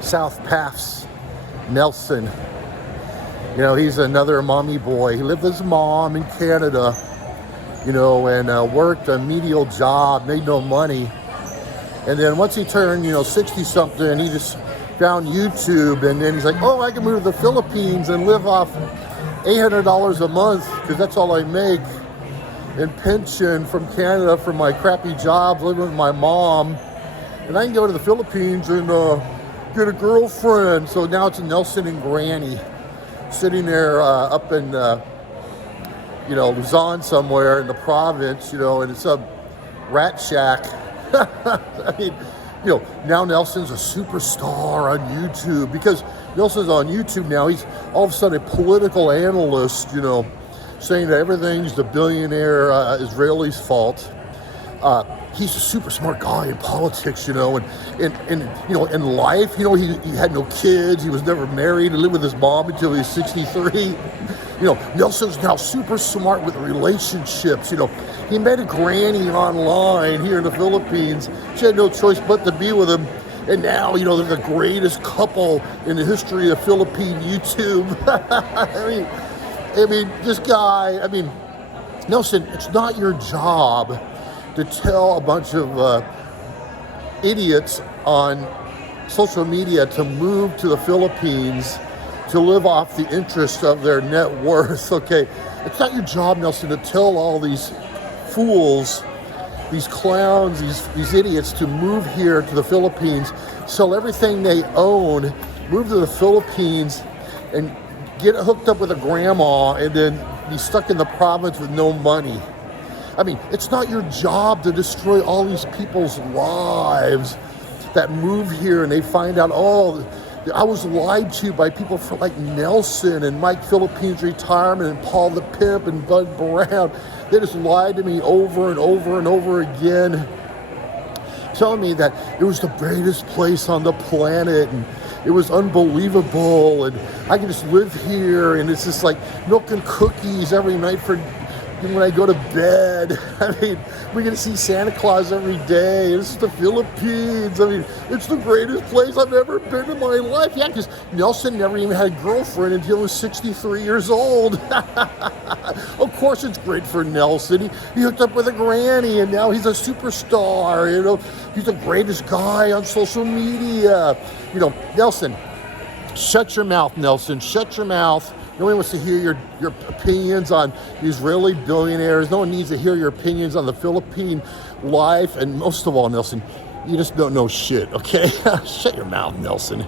South Paths Nelson. You know, he's another mommy boy. He lived with his mom in Canada, you know, and worked a menial job, made no money. And then once he turned, 60-something, he just found YouTube. And then he's like, oh, I can move to the Philippines and live off $800 a month because that's all I make. And pension from Canada from my crappy jobs, living with my mom. And I can go to the Philippines and get a girlfriend. So now it's Nelson and Granny sitting there up in, Luzon somewhere in the province, and it's a rat shack. I mean, now Nelson's a superstar on YouTube because Nelson's on YouTube now. He's all of a sudden a political analyst, saying that everything's the billionaire Israeli's fault. He's a super smart guy in politics, and in life, he had no kids. He was never married. He lived with his mom until he was 63. Nelson's now super smart with relationships. He met a granny online here in the Philippines. She had no choice but to be with him. And now, they're the greatest couple in the history of Philippine YouTube. I mean, this guy, Nelson, it's not your job to tell a bunch of idiots on social media to move to the Philippines to live off the interest of their net worth, okay? It's not your job, Nelson, to tell all these fools, these clowns, these idiots to move here to the Philippines, sell everything they own, move to the Philippines, and get hooked up with a grandma, and then be stuck in the province with no money. It's not your job to destroy all these people's lives that move here and they find out, oh, I was lied to by people like Nelson and Mike Philippines Retirement and Paul the Pimp and Bud Brown. They just lied to me over and over and over again, telling me that it was the greatest place on the planet and it was unbelievable and I can just live here and it's just like milk and cookies every night when I go to bed. We're going to see Santa Claus every day. This is the Philippines. It's the greatest place I've ever been in my life. Yeah, because Nelson never even had a girlfriend until he was 63 years old. Of course it's great for Nelson. He hooked up with a granny and now he's a superstar. He's the greatest guy on social media. Nelson, shut your mouth, Nelson. Shut your mouth. No one wants to hear your opinions on Israeli billionaires. No one needs to hear your opinions on the Philippine life. And most of all, Nelson, you just don't know shit, okay? Shut your mouth, Nelson.